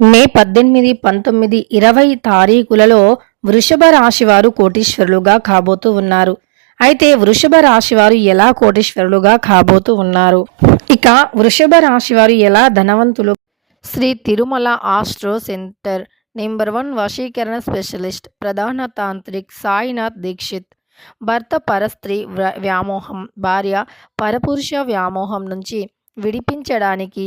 మే పద్దెనిమిది పంతొమ్మిది ఇరవై తారీఖులలో వృషభ రాశివారు కోటీశ్వరులుగా కాబోతూ ఉన్నారు. అయితే వృషభ రాశివారు ఎలా కోటీశ్వరులుగా కాబోతూ ఉన్నారు? ఇక వృషభ రాశివారు ఎలా ధనవంతులు? Shri Tirumala astro centre number one వశీకరణ స్పెషలిస్ట్ ప్రధాన తాంత్రిక్ సాయినాథ్ దీక్షిత్. భర్త పరస్త్రీ వ్యామోహం భార్య పరపురుష వ్యామోహం నుంచి విడిపించడానికి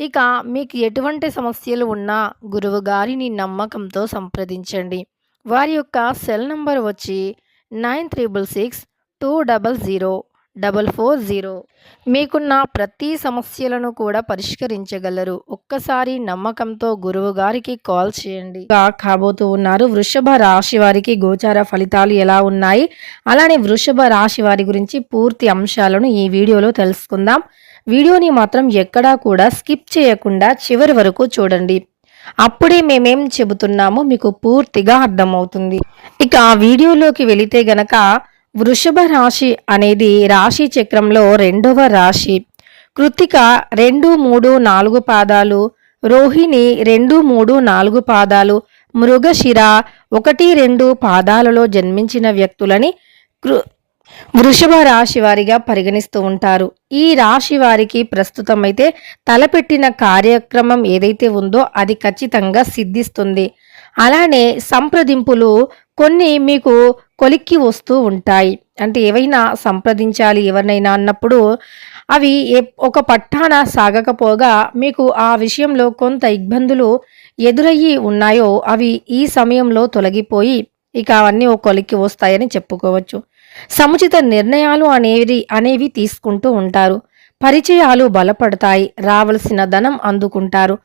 ఇక మీకు ఎటువంటి సమస్యలు ఉన్నా గురువు గారిని నమ్మకంతో సంప్రదించండి. వారి యొక్క సెల్ నంబర్ వచ్చి nine triple six two double zero double four zero. మీకున్న ప్రతి సమస్యలను కూడా పరిష్కరించగలరు. ఒక్కసారి నమ్మకంతో గురువు గారికి కాల్ చేయండి. కాబోతూ ఉన్నారు. వృషభ రాశి వారికి గోచార ఫలితాలు ఎలా ఉన్నాయి? అలానే వృషభ రాశి వారి గురించి పూర్తి అంశాలను ఈ వీడియోలో తెలుసుకుందాం. వీడియోని మాత్రం ఎక్కడా కూడా స్కిప్ చేయకుండా చివరి వరకు చూడండి. అప్పుడే మేమేం చెబుతున్నామో మీకు పూర్తిగా అర్థమవుతుంది. ఇక ఆ వీడియోలోకి వెళితే గనక వృషభ రాశి అనేది రాశి చక్రంలో రెండవ రాశి. కృతిక రెండు మూడు నాలుగు పాదాలు రోహిణి రెండు మూడు నాలుగు పాదాలు మృగశిర ఒకటి రెండు పాదాలలో జన్మించిన వ్యక్తులని కృ వృషభ రాశి వారిగా పరిగణిస్తూ ఉంటారు. ఈ రాశి వారికి ప్రస్తుతం అయితే తలపెట్టిన కార్యక్రమం ఏదైతే ఉందో అది ఖచ్చితంగా సిద్ధిస్తుంది. అలానే సంప్రదింపులు కొన్ని మీకు కొలిక్కి వస్తూ ఉంటాయి. అంటే ఏవైనా సంప్రదించాలి ఎవరినైనా అన్నప్పుడు అవి ఏ- ఒక పట్టాన సాగకపోగా మీకు ఆ విషయంలో కొంత ఇబ్బందులు ఎదురయ్యి ఉన్నాయో అవి ఈ సమయంలో తొలగిపోయి ఇక అవన్నీ ఒక కొలిక్కి వస్తాయని చెప్పుకోవచ్చు. సముచిత నిర్ణయాలు అనేవి అనేవి తీసుకుంటూ ఉంటారు. పరిచయాలు బలపడతాయి. రావలసిన ధనం అందుకుంటారు.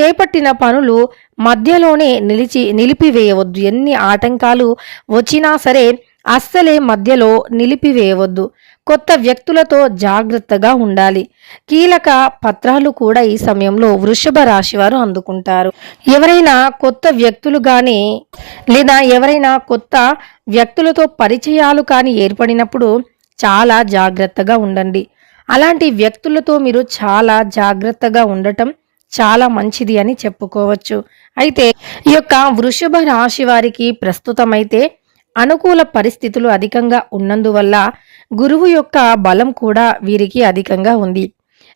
చేపట్టిన పనులు మధ్యలోనే నిలిచి నిలిపివేయవద్దు. ఎన్ని ఆటంకాలు వచ్చినా సరే అస్సలే మధ్యలో నిలిపివేయవద్దు. కొత్త వ్యక్తులతో జాగ్రత్తగా ఉండాలి. కీలక పత్రాలు కూడా ఈ సమయంలో వృషభ రాశి వారు అందుకుంటారు. ఎవరైనా కొత్త వ్యక్తులు కానీ లేదా ఎవరైనా కొత్త వ్యక్తులతో పరిచయాలు కానీ ఏర్పడినప్పుడు చాలా జాగ్రత్తగా ఉండండి. అలాంటి వ్యక్తులతో మీరు చాలా జాగ్రత్తగా ఉండటం చాలా మంచిది అని చెప్పుకోవచ్చు. అయితే ఈ యొక్క వృషభ రాశి వారికి ప్రస్తుతమైతే అనుకూల పరిస్థితులు అధికంగా ఉన్నందువల్ల గురువు యొక్క బలం కూడా వీరికి అధికంగా ఉంది.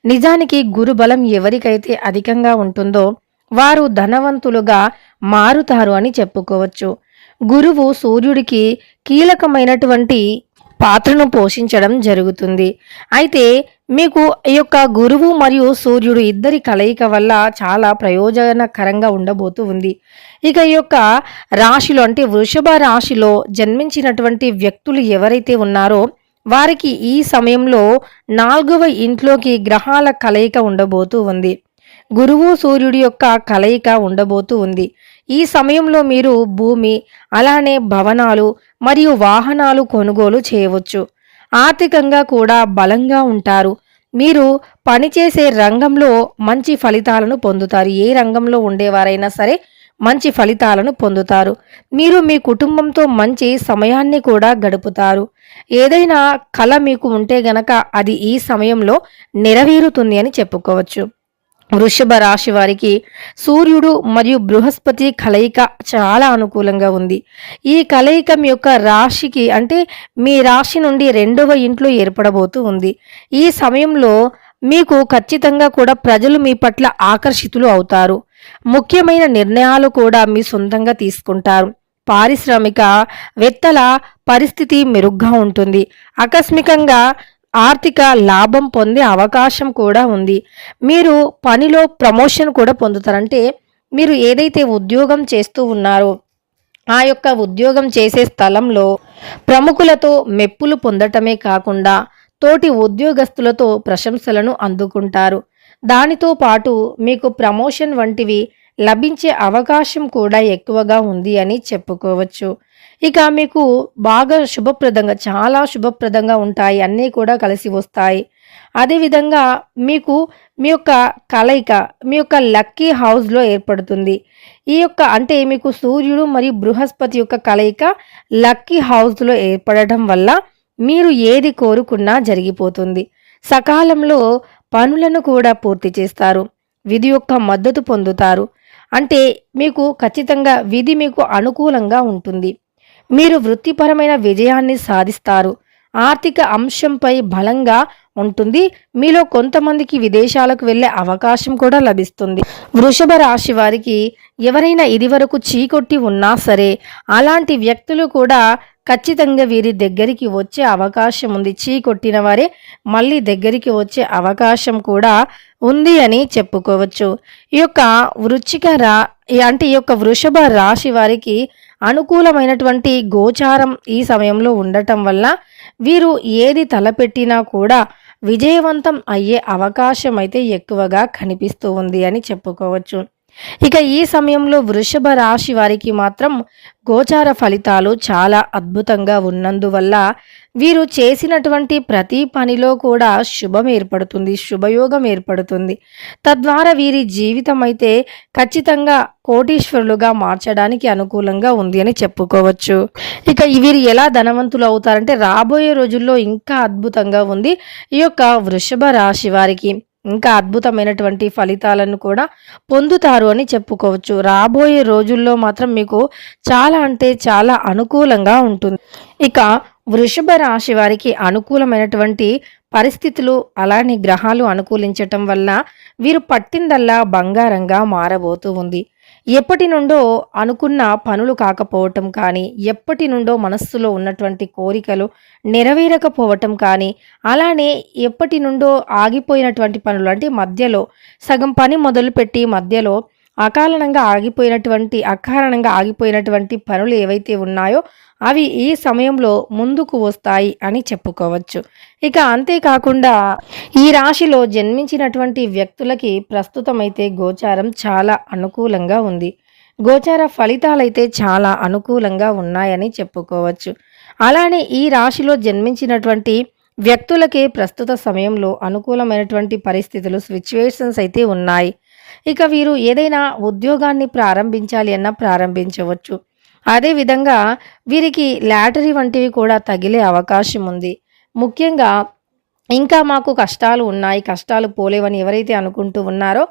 నిజానికి గురు బలం ఎవరికైతే అధికంగా ఉంటుందో వారు ధనవంతులుగా మారుతారు అని చెప్పుకోవచ్చు. గురువు సూర్యుడికి కీలకమైనటువంటి పాత్రను పోషించడం జరుగుతుంది. అయితే మీకు ఈ యొక్క గురువు మరియు సూర్యుడు ఇద్దరి కలయిక వల్ల చాలా ప్రయోజనకరంగా ఉండబోతూ ఉంది. ఇక ఈ యొక్క రాశిలో అంటే వృషభ రాశిలో జన్మించినటువంటి వ్యక్తులు ఎవరైతే ఉన్నారో వారికి ఈ సమయంలో నాలుగవ ఇంట్లోకి గ్రహాల కలయిక ఉండబోతూ ఉంది. గురువు సూర్యుడి యొక్క కలయిక ఉండబోతూ ఉంది. ఈ సమయంలో మీరు భూమి అలానే భవనాలు మరియు వాహనాలు కొనుగోలు చేయవచ్చు. ఆర్థికంగా కూడా బలంగా ఉంటారు. మీరు పనిచేసే రంగంలో మంచి ఫలితాలను పొందుతారు. ఏ రంగంలో ఉండేవారైనా సరే మంచి ఫలితాలను పొందుతారు. మీరు మీ కుటుంబంతో మంచి సమయాన్ని కూడా గడుపుతారు. ఏదైనా కళ మీకు ఉంటే గనక అది ఈ సమయంలో నెరవేరుతుంది అని చెప్పుకోవచ్చు. వృషభ రాశి వారికి సూర్యుడు మరియు బృహస్పతి కలయిక చాలా అనుకూలంగా ఉంది. ఈ కలయిక మీ యొక్క రాశికి అంటే మీ రాశి నుండి రెండవ ఇంట్లో ఏర్పడబోతూ ఉంది. ఈ సమయంలో మీకు ఖచ్చితంగా కూడా ప్రజలు మీ పట్ల ఆకర్షితులు అవుతారు. ముఖ్యమైన నిర్ణయాలు కూడా మీ సొంతంగా తీసుకుంటారు. పారిశ్రామిక వెత్తల పరిస్థితి మెరుగ్గా ఉంటుంది. ఆకస్మికంగా ఆర్థిక లాభం పొందే అవకాశం కూడా ఉంది. మీరు పనిలో ప్రమోషన్ కూడా పొందుతారంటే మీరు ఏదైతే ఉద్యోగం చేస్తూ ఉన్నారో ఆ యొక్క ఉద్యోగం చేసే స్థలంలో ప్రముఖులతో మెప్పులు పొందటమే కాకుండా తోటి ఉద్యోగస్తులతో ప్రశంసలను అందుకుంటారు. దానితో పాటు మీకు ప్రమోషన్ వంటివి లభించే అవకాశం కూడా ఎక్కువగా ఉంది అని చెప్పుకోవచ్చు ఇక మీకు బాగా శుభప్రదంగా చాలా శుభప్రదంగా ఉంటాయి. అన్నీ కూడా కలిసి వస్తాయి. అదేవిధంగా మీకు మీ యొక్క కలయిక మీ యొక్క లక్కీ హౌస్‌లో ఏర్పడుతుంది. ఈ యొక్క అంటే మీకు సూర్యుడు మరియు బృహస్పతి యొక్క కలయిక లక్కీ హౌస్‌లో ఏర్పడటం వల్ల మీరు ఏది కోరుకున్నా జరిగిపోతుంది. సకాలంలో పనులను కూడా పూర్తి చేస్తారు. విధి యొక్క మద్దతు పొందుతారు. అంటే మీకు ఖచ్చితంగా విధి మీకు అనుకూలంగా ఉంటుంది. మీరు వృత్తిపరమైన విజయాన్ని సాధిస్తారు. ఆర్థిక అంశంపై బలంగా ఉంటుంది. మీలో కొంతమందికి విదేశాలకు వెళ్ళే అవకాశం కూడా లభిస్తుంది. వృషభ రాశి వారికి ఎవరైనా ఇదివరకు చీకొట్టి ఉన్నా సరే అలాంటి వ్యక్తులు కూడా ఖచ్చితంగా వీరి దగ్గరికి వచ్చే అవకాశం ఉంది. చీ కొట్టిన వారే మళ్ళీ దగ్గరికి వచ్చే అవకాశం కూడా ఉంది అని చెప్పుకోవచ్చు. ఈ యొక్క వృచ్చిక రా అంటే ఈ యొక్క వృషభ రాశి వారికి అనుకూలమైనటువంటి గోచారం ఈ సమయంలో ఉండటం వల్ల వీరు ఏది తలపెట్టినా కూడా విజయవంతం అయ్యే అవకాశం అయితే ఎక్కువగా కనిపిస్తూ ఉంది అని చెప్పుకోవచ్చు. ఇక ఈ సమయంలో వృషభ రాశి వారికి మాత్రం గోచార ఫలితాలు చాలా అద్భుతంగా ఉన్నందువల్ల వీరు చేసినటువంటి ప్రతి పనిలో కూడా శుభం ఏర్పడుతుంది. శుభయోగం ఏర్పడుతుంది. తద్వారా వీరి జీవితం అయితే ఖచ్చితంగా కోటీశ్వరులుగా మార్చడానికి అనుకూలంగా ఉంది అని చెప్పుకోవచ్చు. ఇక వీరు ఎలా ధనవంతులు అవుతారంటే రాబోయే రోజుల్లో ఇంకా అద్భుతంగా ఉంది. ఈ యొక్క వృషభ రాశి వారికి. ఇంకా అద్భుతమైనటువంటి ఫలితాలను కూడా పొందుతారు అని చెప్పుకోవచ్చు. రాబోయే రోజుల్లో మాత్రం మీకు చాలా అంటే చాలా అనుకూలంగా ఉంటుంది. ఇక వృషభ రాశి వారికి అనుకూలమైనటువంటి పరిస్థితులు అలానే గ్రహాలు అనుకూలించటం వల్ల వీరు పట్టిందల్లా బంగారంగా మారబోతూ ఉంది. ఎప్పటి నుండో అనుకున్న పనులు కాకపోవటం కానీ, ఎప్పటి నుండో మనస్సులో ఉన్నటువంటి కోరికలు నెరవేరకపోవటం కానీ, అలానే ఎప్పటి నుండో ఆగిపోయినటువంటి పనులు అంటే మధ్యలో సగం పని మొదలుపెట్టి మధ్యలో అకారణంగా ఆగిపోయినటువంటి అకారణంగా ఆగిపోయినటువంటి పనులు ఏవైతే ఉన్నాయో అవి ఈ సమయంలో ముందుకు వస్తాయి అని చెప్పుకోవచ్చు. ఇక అంతేకాకుండా ఈ రాశిలో జన్మించినటువంటి వ్యక్తులకి ప్రస్తుతమైతే గోచారం చాలా అనుకూలంగా ఉంది. గోచార ఫలితాలైతే చాలా అనుకూలంగా ఉన్నాయని చెప్పుకోవచ్చు. అలానే ఈ రాశిలో జన్మించినటువంటి వ్యక్తులకే ప్రస్తుత సమయంలో అనుకూలమైనటువంటి పరిస్థితులు సిచ్యువేషన్స్ అయితే ఉన్నాయి. ఇక వీరు ఏదైనా ఉద్యోగాన్ని ప్రారంభించాలి అన్నా ప్రారంభించవచ్చు. అదేవిధంగా వీరికి లాటరీ వంటివి కూడా తగిలే అవకాశం ఉంది. ముఖ్యంగా ఇంకా మాకు కష్టాలు ఉన్నాయి. కష్టాలు పోలేవని ఎవరైతే అనుకుంటూ ఉన్నారో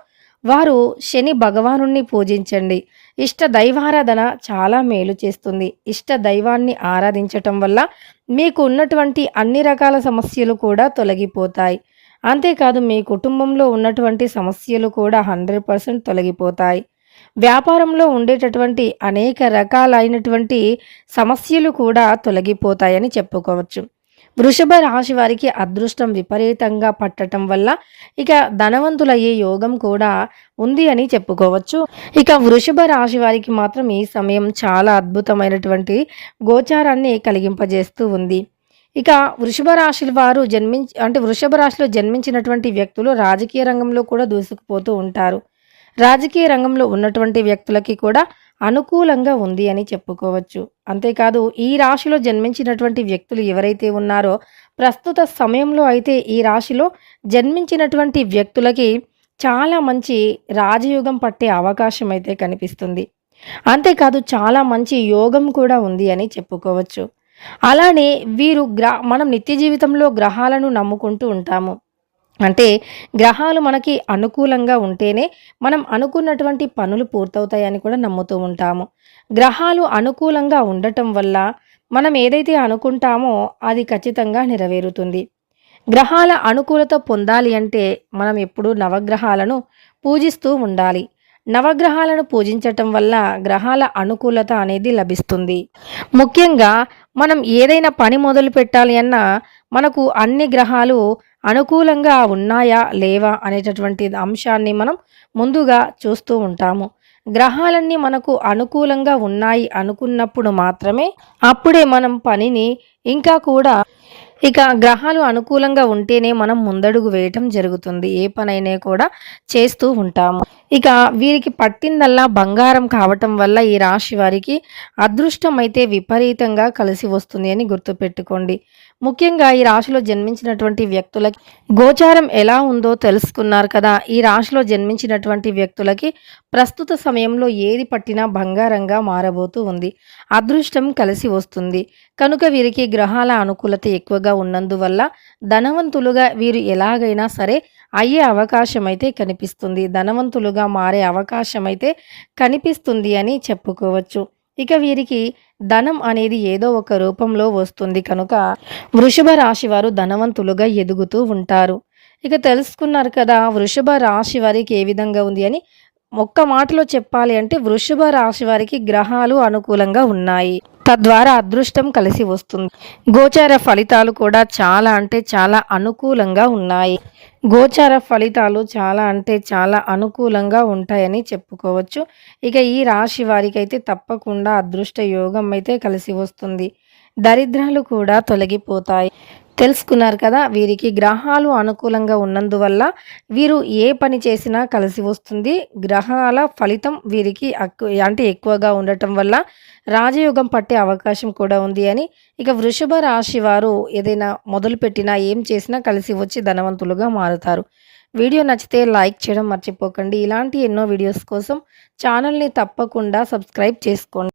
వారు శని భగవానుణ్ణి పూజించండి. ఇష్ట దైవారాధన చాలా మేలు చేస్తుంది. ఇష్ట దైవాన్ని ఆరాధించటం వల్ల మీకు ఉన్నటువంటి అన్ని రకాల సమస్యలు కూడా తొలగిపోతాయి. అంతేకాదు మీ కుటుంబంలో ఉన్నటువంటి సమస్యలు కూడా 100% తొలగిపోతాయి. వ్యాపారంలో ఉండేటటువంటి అనేక రకాలైనటువంటి సమస్యలు కూడా తొలగిపోతాయని చెప్పుకోవచ్చు. వృషభ రాశి వారికి అదృష్టం విపరీతంగా పట్టటం వల్ల ఇక ధనవంతులయ్యే యోగం కూడా ఉంది అని చెప్పుకోవచ్చు. ఇక వృషభ రాశి వారికి మాత్రం ఈ సమయం చాలా అద్భుతమైనటువంటి గోచారాన్ని కలిగింపజేస్తూ ఉంది. ఇక వృషభ రాశుల వారు జన్మించి అంటే వృషభ రాశిలో జన్మించినటువంటి వ్యక్తులు రాజకీయ రంగంలో కూడా దూసుకుపోతూ ఉంటారు. రాజకీయ రంగంలో ఉన్నటువంటి వ్యక్తులకి కూడా అనుకూలంగా ఉంది అని చెప్పుకోవచ్చు. అంతేకాదు ఈ రాశిలో జన్మించినటువంటి వ్యక్తులు ఎవరైతే ఉన్నారో ప్రస్తుత సమయంలో అయితే ఈ రాశిలో జన్మించినటువంటి వ్యక్తులకి చాలా మంచి రాజయోగం పట్టే అవకాశం అయితే కనిపిస్తుంది. అంతేకాదు చాలా మంచి యోగం కూడా ఉంది అని చెప్పుకోవచ్చు. అలానే వీరు గ్ర మనం నిత్య జీవితంలో గ్రహాలను నమ్ముకుంటూ ఉంటాము. అంటే గ్రహాలు మనకి అనుకూలంగా ఉంటేనే మనం అనుకున్నటువంటి పనులు పూర్తవుతాయని కూడా నమ్ముతూ ఉంటాము. గ్రహాలు అనుకూలంగా ఉండటం వల్ల మనం ఏదైతే అనుకుంటామో అది ఖచ్చితంగా నెరవేరుతుంది. గ్రహాల అనుకూలత పొందాలి అంటే మనం ఎప్పుడూ నవగ్రహాలను పూజిస్తూ ఉండాలి. నవగ్రహాలను పూజించటం వల్ల గ్రహాల అనుకూలత అనేది లభిస్తుంది. ముఖ్యంగా మనం ఏదైనా పని మొదలు పెట్టాలి అన్నా మనకు అన్ని గ్రహాలు అనుకూలంగా ఉన్నాయా? లేవా? అనేటటువంటి అంశాన్ని మనం ముందుగా చూస్తూ ఉంటాము. గ్రహాలన్నీ మనకు అనుకూలంగా ఉన్నాయి అనుకున్నప్పుడు మాత్రమే అప్పుడే మనం పనిని ఇంకా కూడా ఇక గ్రహాలు అనుకూలంగా ఉంటేనే మనం ముందడుగు వేయటం జరుగుతుంది. ఏ పనైనా కూడా చేస్తూ ఉంటాము. ఇక వీరికి పట్టిందల్లా బంగారం కావటం వల్ల ఈ రాశి వారికి అదృష్టం అయితే విపరీతంగా కలిసి వస్తుంది అని గుర్తుపెట్టుకోండి ముఖ్యంగా ఈ రాశిలో జన్మించినటువంటి వ్యక్తులకి గోచారం ఎలా ఉందో తెలుసుకున్నారు కదా. ఈ రాశిలో జన్మించినటువంటి వ్యక్తులకి ప్రస్తుత సమయంలో ఏది పట్టినా బంగారంగా మారబోతూ ఉంది. అదృష్టం కలిసి వస్తుంది. కనుక వీరికి గ్రహాల అనుకూలత ఎక్కువగా ఉన్నందువల్ల ధనవంతులుగా వీరు ఎలాగైనా సరే అయ్యే అవకాశం అయితే కనిపిస్తుంది. ధనవంతులుగా మారే అవకాశం అయితే కనిపిస్తుంది అని చెప్పుకోవచ్చు. ఇక వీరికి ధనం అనేది ఏదో ఒక రూపంలో వస్తుంది కనుక వృషభ రాశి వారు ధనవంతులుగా ఎదుగుతూ ఉంటారు. ఇక తెలుసుకున్నారు కదా వృషభ రాశి వారికి ఏ విధంగా ఉంది అని ఒక్క మాటలో చెప్పాలి అంటే వృషభ రాశి వారికి గ్రహాలు అనుకూలంగా ఉన్నాయి. తద్వారా అదృష్టం కలిసి వస్తుంది. గోచార ఫలితాలు కూడా చాలా అంటే చాలా అనుకూలంగా ఉన్నాయి. గోచార ఫలితాలు చాలా అంటే చాలా అనుకూలంగా ఉంటాయని చెప్పుకోవచ్చు. ఇక ఈ రాశి వారికి అయితే తప్పకుండా అదృష్ట యోగం అయితే కలిసి వస్తుంది. దరిద్రాలు కూడా తొలగిపోతాయి. తెలుసుకున్నారు కదా వీరికి గ్రహాలు అనుకూలంగా ఉన్నందువల్ల వీరు ఏ పని చేసినా కలిసి వస్తుంది. గ్రహాల ఫలితం వీరికి అంటే ఎక్కువగా ఉండటం వల్ల రాజయోగం పట్టే అవకాశం కూడా ఉంది అని ఇక వృషభ రాశి వారు ఏదైనా మొదలుపెట్టినా ఏం చేసినా కలిసి వచ్చి ధనవంతులుగా మారుతారు. వీడియో నచ్చితే లైక్ చేయడం మర్చిపోకండి. ఇలాంటి ఎన్నో వీడియోస్ కోసం ఛానల్ని తప్పకుండా సబ్స్క్రైబ్ చేసుకోండి.